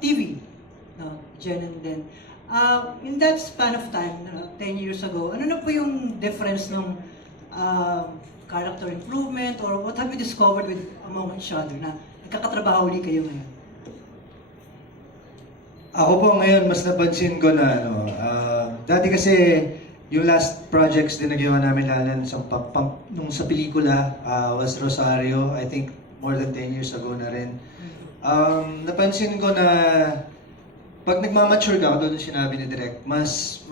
TV, no, Jen and Den. In that span of time, 10 years ago, ano na po yung difference ng character improvement or what have you discovered among each other na nagkakatrabaho ulit kayo ngayon? Ako po ngayon, mas napansin ko na dati kasi yung last projects din na ginawa namin lalo nung sa pelikula was Rosario, I think more than 10 years ago na rin. Napansin ko na pag nagmamature ka, doon yung sinabi ni Direk, mas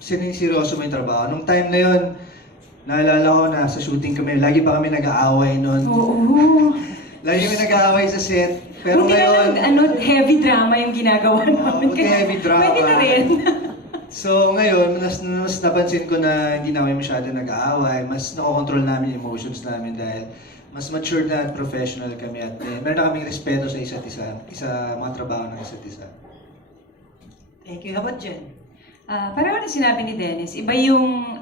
siniseryoso mo yung trabaho. Nung time na yon, naalala ko na sa shooting kami, lagi pa kami nag-aaway noon. Oo. Lagi kami nag-aaway sa set. Pero Hindi ngayon, naman heavy drama yung ginagawa namin. heavy drama. Pwede na rin. So ngayon, mas napansin ko na hindi na kami masyado nag-aaway. Mas nakokontrol namin yung emotions namin dahil mas mature na at professional kami at meron na kaming respeto sa isa't isa, sa mga trabaho ng isa't isa. Thank you. How about Jen? Parang na sinabi ni Dennis, iba yung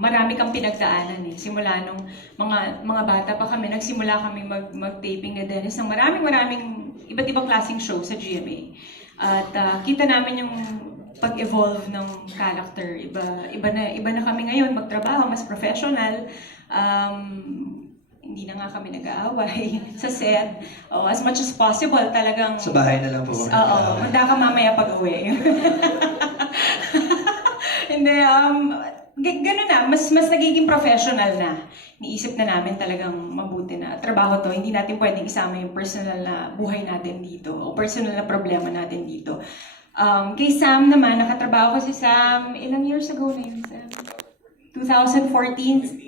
marami kang pinagdaanan eh. Simula nung mga bata pa kami, nagsimula kami mag-taping ni Dennis ng maraming iba't ibang klaseng show sa GMA. At kita namin yung pag-evolve ng character. Iba na kami ngayon magtrabaho, mas professional. Hindi na nga kami nag-aaway sa set. As much as possible, talagang... Sa bahay na lang po. Oo, manda ka mamaya pag-uwi. Hindi, gano'n na, mas nagiging professional na. Niisip na namin talagang mabuti na trabaho to. Hindi natin pwedeng isama yung personal na buhay natin dito o personal na problema natin dito. Kay Sam naman, nakatrabaho ko si Sam, ilang years ago na yun, Sam? 2014.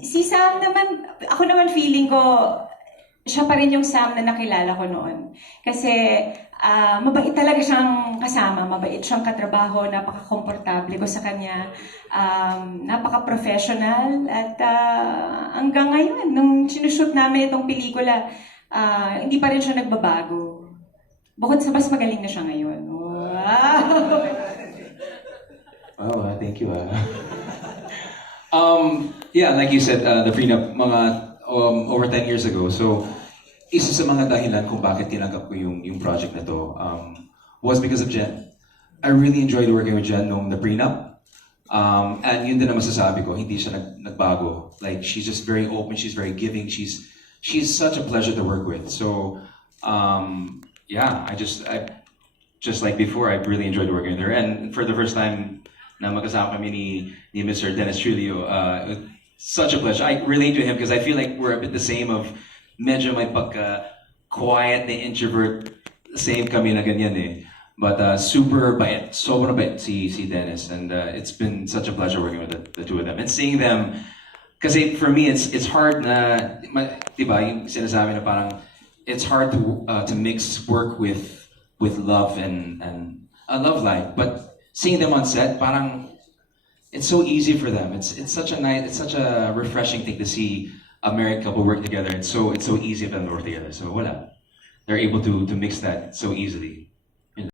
Si Sam naman, ako naman feeling ko, siya pa rin yung Sam na nakilala ko noon. Kasi mabait talaga siyang kasama, mabait siyang katrabaho, napaka-komportable ko sa kanya, napaka-professional, at hanggang ngayon, nung sinushoot namin itong pelikula, hindi pa rin siya nagbabago. Bukod sa mas magaling na siya ngayon. Wow! Oh, thank you. Yeah, like you said, the prenup, mga over 10 years ago. So, isa sa mga dahilan kung bakit tinanggap ko yung project na to was because of Jen. I really enjoyed working with Jen nung the prenup. And yun din na masasabi ko, hindi siya nagbago. Like, she's just very open, she's very giving, she's such a pleasure to work with. So, yeah, I just like before, I really enjoyed working with her. And for the first time, na magkasama kami ni Mr. Dennis Trillo. Such a pleasure. I relate to him because I feel like we're a bit the same of medyo may pagka-quiet na introvert. Same kami na ganyan eh. But super bait. Sobrang bait si Dennis. And it's been such a pleasure working with the two of them. And seeing them, kasi for me, it's hard na, diba, yung sinasabi na parang, it's hard to mix work with love and a love life. But seeing them on set, parang it's so easy for them. It's such a refreshing thing to see a married couple work together. It's so easy for them to work together. So voila, they're able to mix that so easily.